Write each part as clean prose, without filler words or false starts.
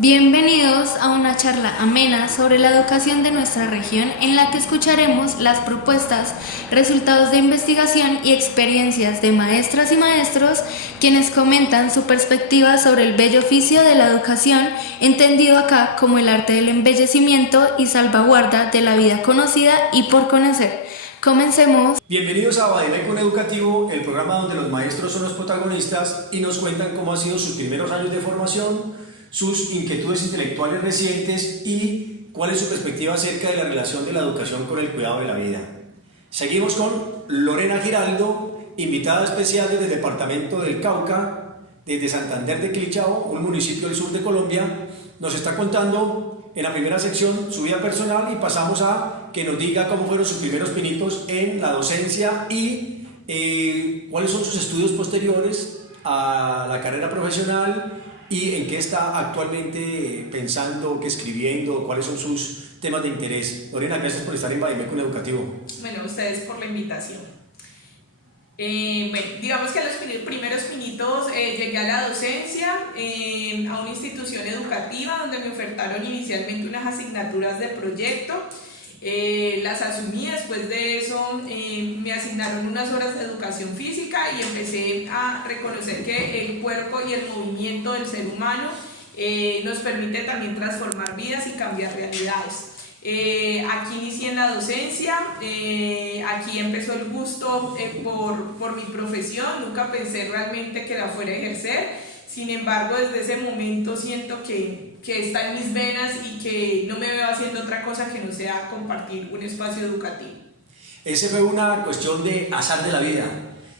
Bienvenidos a una charla amena sobre la educación de nuestra región en la que escucharemos las propuestas, resultados de investigación y experiencias de maestras y maestros quienes comentan su perspectiva sobre el bello oficio de la educación, entendido acá como el arte del embellecimiento y salvaguarda de la vida conocida y por conocer. Comencemos. Bienvenidos a Bademecum Educativo, el programa donde los maestros son los protagonistas y nos cuentan cómo han sido sus primeros años de formación, sus inquietudes intelectuales recientes y cuál es su perspectiva acerca de la relación de la educación con el cuidado de la vida. Seguimos con Lorena Giraldo, invitada especial desde el departamento del Cauca, desde Santander de Quilichao, un municipio del sur de Colombia. Nos está contando en la primera sección su vida personal y pasamos a que nos diga cómo fueron sus primeros pinitos en la docencia y cuáles son sus estudios posteriores a la carrera profesional y en qué está actualmente pensando, qué escribiendo, cuáles son sus temas de interés. Lorena, gracias por estar en Bademecum Educativo. Bueno, ustedes por la invitación. Bueno, digamos que a los primeros pinitos llegué a la docencia, a una institución educativa donde me ofertaron inicialmente unas asignaturas de proyecto. Las asumí, después de eso me asignaron unas horas de educación física y empecé a reconocer que el cuerpo y el movimiento del ser humano nos permite también transformar vidas y cambiar realidades. Aquí inicié en la docencia, aquí empezó el gusto por mi profesión. Nunca pensé realmente que la fuera a ejercer. Sin embargo, desde ese momento siento que está en mis venas y que no me veo haciendo otra cosa que no sea compartir un espacio educativo. Ese fue una cuestión de azar de la vida.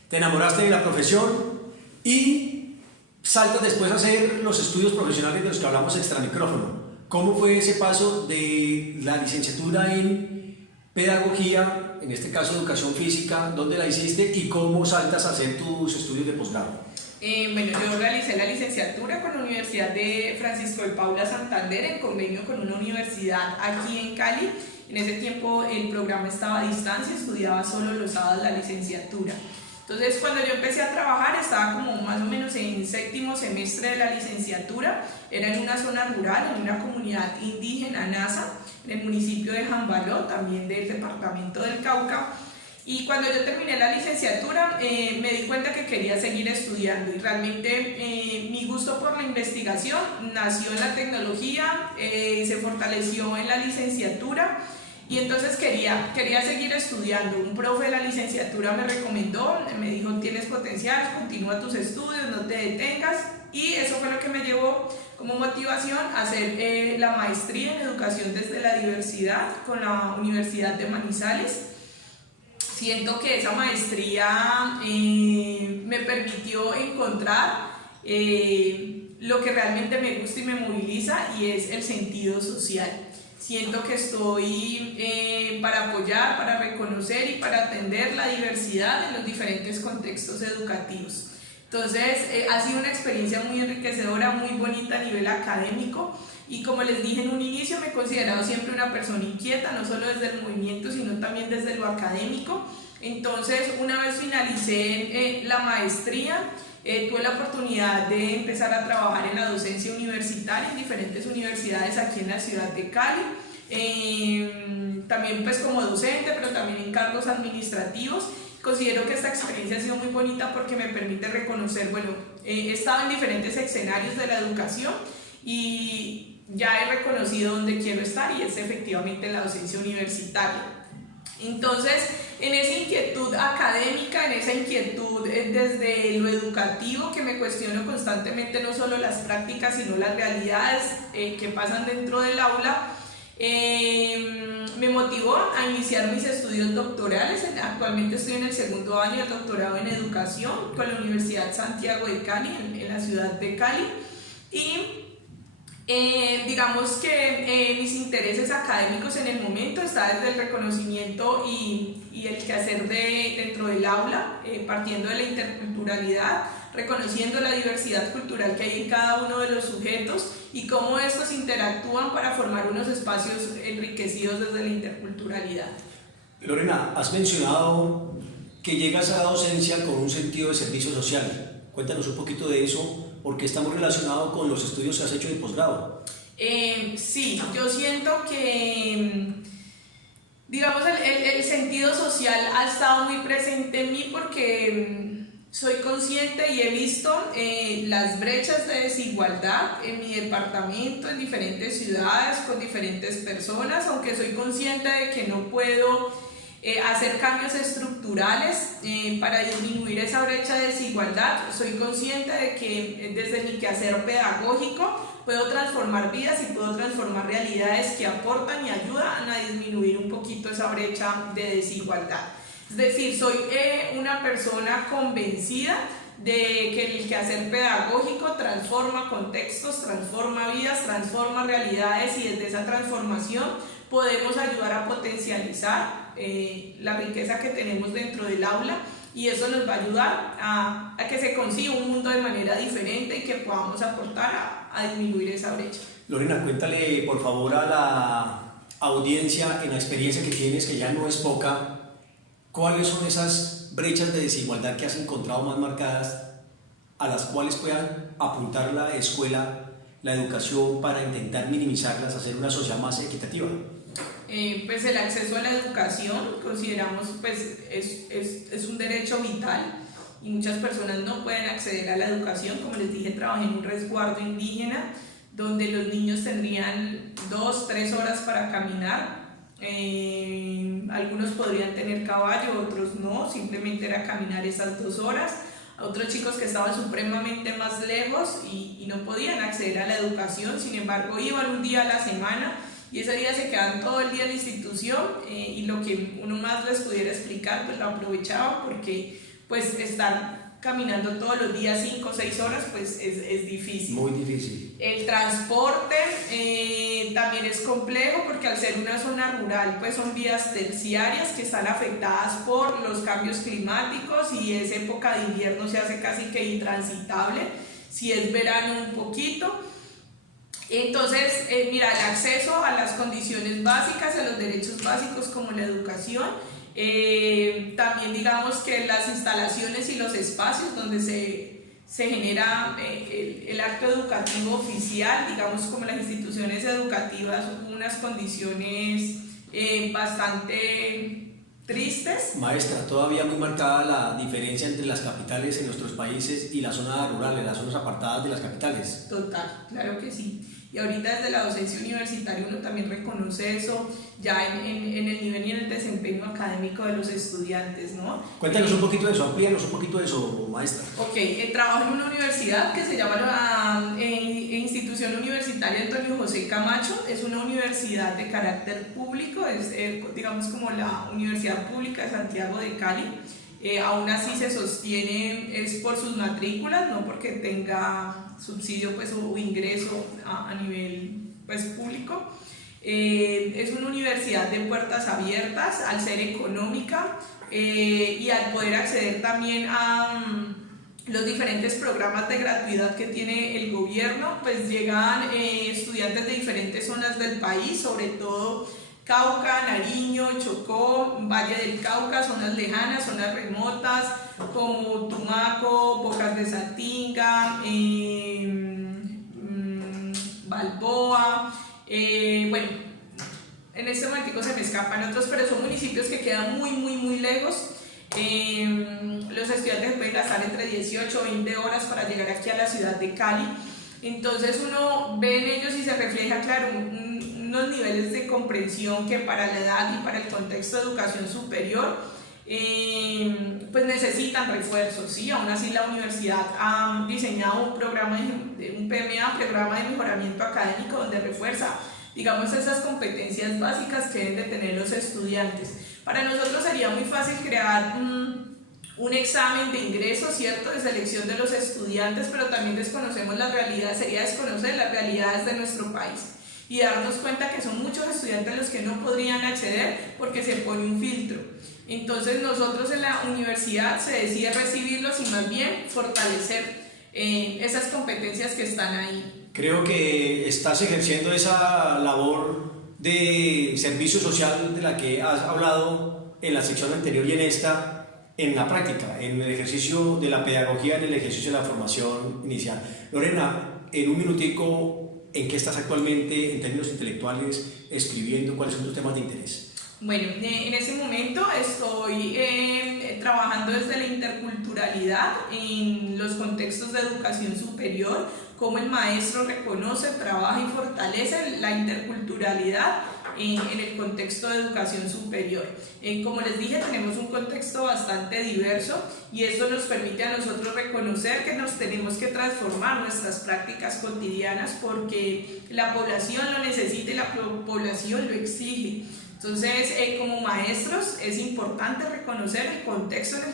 Te enamoraste de la profesión y saltas después a hacer los estudios profesionales de los que hablamos extra micrófono. ¿Cómo fue ese paso de la licenciatura en pedagogía, en este caso educación física, dónde la hiciste y cómo saltas a hacer tus estudios de posgrado? Bueno, yo realicé la licenciatura con la Universidad de Francisco de Paula Santander en convenio con una universidad aquí en Cali. En ese tiempo el programa estaba a distancia, estudiaba solo los sábados la licenciatura. Entonces, cuando yo empecé a trabajar, estaba como más o menos en séptimo semestre de la licenciatura. Era en una zona rural, en una comunidad indígena, NASA, en el municipio de Jambaló, también del departamento del Cauca. Y cuando yo terminé la licenciatura me di cuenta que quería seguir estudiando y realmente mi gusto por la investigación nació en la tecnología, se fortaleció en la licenciatura y entonces quería seguir estudiando. Un profe de la licenciatura me recomendó, me dijo: tienes potencial, continúa tus estudios, no te detengas, y eso fue lo que me llevó como motivación a hacer la maestría en educación desde la diversidad con la Universidad de Manizales. Siento que esa maestría me permitió encontrar lo que realmente me gusta y me moviliza, y es el sentido social. Siento que estoy para apoyar, para reconocer y para atender la diversidad en los diferentes contextos educativos. Entonces ha sido una experiencia muy enriquecedora, muy bonita a nivel académico. Y como les dije en un inicio, me he considerado siempre una persona inquieta, no solo desde el movimiento, sino también desde lo académico. Entonces, una vez finalicé la maestría, tuve la oportunidad de empezar a trabajar en la docencia universitaria en diferentes universidades aquí en la ciudad de Cali. También pues como docente, pero también en cargos administrativos. Considero que esta experiencia ha sido muy bonita porque me permite reconocer, bueno, he estado en diferentes escenarios de la educación y ya he reconocido dónde quiero estar, y es efectivamente en la docencia universitaria. Entonces, en esa inquietud académica, en esa inquietud desde lo educativo, que me cuestiono constantemente no solo las prácticas, sino las realidades que pasan dentro del aula, me motivó a iniciar mis estudios doctorales. Actualmente estoy en el segundo año del doctorado en educación con la Universidad Santiago de Cali, en la ciudad de Cali, y digamos que mis intereses académicos en el momento están desde el reconocimiento y el quehacer dentro del aula, partiendo de la interculturalidad, reconociendo la diversidad cultural que hay en cada uno de los sujetos y cómo estos interactúan para formar unos espacios enriquecidos desde la interculturalidad. Lorena, has mencionado que llegas a la docencia con un sentido de servicio social. Cuéntanos un poquito de eso, porque está muy relacionado con los estudios que has hecho de posgrado. Sí, yo siento que, digamos, el sentido social ha estado muy presente en mí porque soy consciente y he visto las brechas de desigualdad en mi departamento, en diferentes ciudades, con diferentes personas, aunque soy consciente de que no puedo hacer cambios estructurales para disminuir esa brecha de desigualdad. Soy consciente de que desde mi quehacer pedagógico puedo transformar vidas y puedo transformar realidades que aportan y ayudan a disminuir un poquito esa brecha de desigualdad. Es decir, soy una persona convencida de que el quehacer pedagógico transforma contextos, transforma vidas, transforma realidades, y desde esa transformación podemos ayudar a potencializar la riqueza que tenemos dentro del aula, y eso nos va a ayudar a que se consiga un mundo de manera diferente y que podamos aportar a disminuir esa brecha. Lorena, cuéntale por favor a la audiencia, en la experiencia que tienes, que ya no es poca, ¿cuáles son esas brechas de desigualdad que has encontrado más marcadas, a las cuales puedan apuntar la escuela, la educación, para intentar minimizarlas, hacer una sociedad más equitativa? Pues el acceso a la educación, consideramos, pues es un derecho vital, y muchas personas no pueden acceder a la educación. Como les dije, trabajé en un resguardo indígena donde los niños tendrían 2-3 horas para caminar. Algunos podrían tener caballo, otros no, simplemente era caminar esas 2 horas. Otros chicos que estaban supremamente más lejos y no podían acceder a la educación, sin embargo iban un día a la semana, y ese día se quedaban todo el día en la institución, y lo que uno más les pudiera explicar pues lo aprovechaban, porque pues estar caminando todos los días 5 o 6 horas pues es difícil. Muy difícil. El transporte también es complejo, porque al ser una zona rural pues son vías terciarias que están afectadas por los cambios climáticos, y esa época de invierno se hace casi que intransitable, si es verano un poquito. Entonces, mira, el acceso a las condiciones básicas, a los derechos básicos como la educación, también digamos que las instalaciones y los espacios donde se genera el acto educativo oficial, digamos como las instituciones educativas, unas condiciones bastante tristes. Maestra, todavía muy marcada la diferencia entre las capitales en nuestros países y las zonas rurales, las zonas apartadas de las capitales. Total, claro que sí. Y ahorita desde la docencia universitaria uno también reconoce eso ya en el nivel y en el desempeño académico de los estudiantes, ¿no? Cuéntanos un poquito de eso, amplíanos un poquito de eso, maestra. Ok, trabajo en una universidad que se llama la Institución Universitaria Antonio José Camacho. Es una universidad de carácter público, es digamos como la Universidad Pública de Santiago de Cali. Aún así se sostiene es por sus matrículas, no porque tenga subsidio pues, o ingreso a nivel pues, público. Es una universidad de puertas abiertas al ser económica, y al poder acceder también a los diferentes programas de gratuidad que tiene el gobierno, pues llegan estudiantes de diferentes zonas del país, sobre todo Cauca, Nariño, Chocó, Valle del Cauca, zonas lejanas, zonas remotas como Tumaco, Bocas de Satinga, Balboa, bueno, en este momento se me escapan otros, pero son municipios que quedan muy lejos. Los estudiantes pueden gastar entre 18 o 20 horas para llegar aquí a la ciudad de Cali. Entonces uno ve en ellos y se refleja, claro, unos niveles de comprensión que para la edad y para el contexto de educación superior pues necesitan refuerzos, ¿sí? Aún así la universidad ha diseñado un programa, un PMA, programa de mejoramiento académico, donde refuerza, digamos, esas competencias básicas que deben de tener los estudiantes. Para nosotros sería muy fácil crear un examen de ingreso, ¿cierto?, de selección de los estudiantes, pero también desconocemos la realidad, sería desconocer las realidades de nuestro país y darnos cuenta que son muchos estudiantes los que no podrían acceder porque se pone un filtro. Entonces nosotros en la universidad se decide recibirlos y más bien fortalecer esas competencias que están ahí. Creo que estás ejerciendo esa labor de servicio social de la que has hablado en la sección anterior y en esta, en la práctica, en el ejercicio de la pedagogía, en el ejercicio de la formación inicial. Lorena, en un minutico, ¿en qué estás actualmente en términos intelectuales escribiendo? ¿Cuáles son tus temas de interés? Bueno, en ese momento estoy trabajando desde la interculturalidad en los contextos de educación superior, cómo el maestro reconoce, trabaja y fortalece la interculturalidad en el contexto de educación superior. Como les dije, tenemos un contexto bastante diverso y esto nos permite a nosotros reconocer que nos tenemos que transformar nuestras prácticas cotidianas porque la población lo necesita y la población lo exige. Entonces, como maestros es importante reconocer el contexto en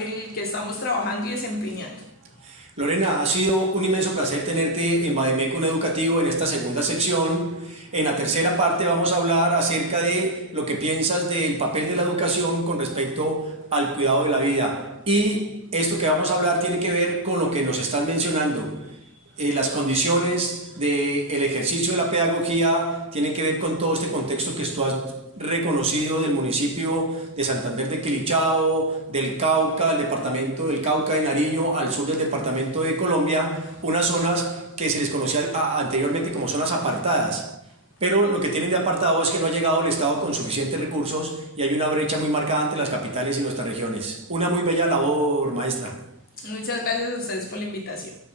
el que estamos trabajando y desempeñando. Lorena, ha sido un inmenso placer tenerte en Bademecum Educativo en esta segunda sección. En la tercera parte vamos a hablar acerca de lo que piensas del papel de la educación con respecto al cuidado de la vida. Y esto que vamos a hablar tiene que ver con lo que nos están mencionando. Las condiciones del ejercicio de la pedagogía tienen que ver con todo este contexto que tú has reconocido del municipio de Santander de Quilichao, del Cauca, el departamento del Cauca de Nariño, al sur del departamento de Colombia, unas zonas que se les conocía anteriormente como zonas apartadas. Pero lo que tienen de apartado es que no ha llegado el Estado con suficientes recursos y hay una brecha muy marcada entre las capitales y nuestras regiones. Una muy bella labor, maestra. Muchas gracias a ustedes por la invitación.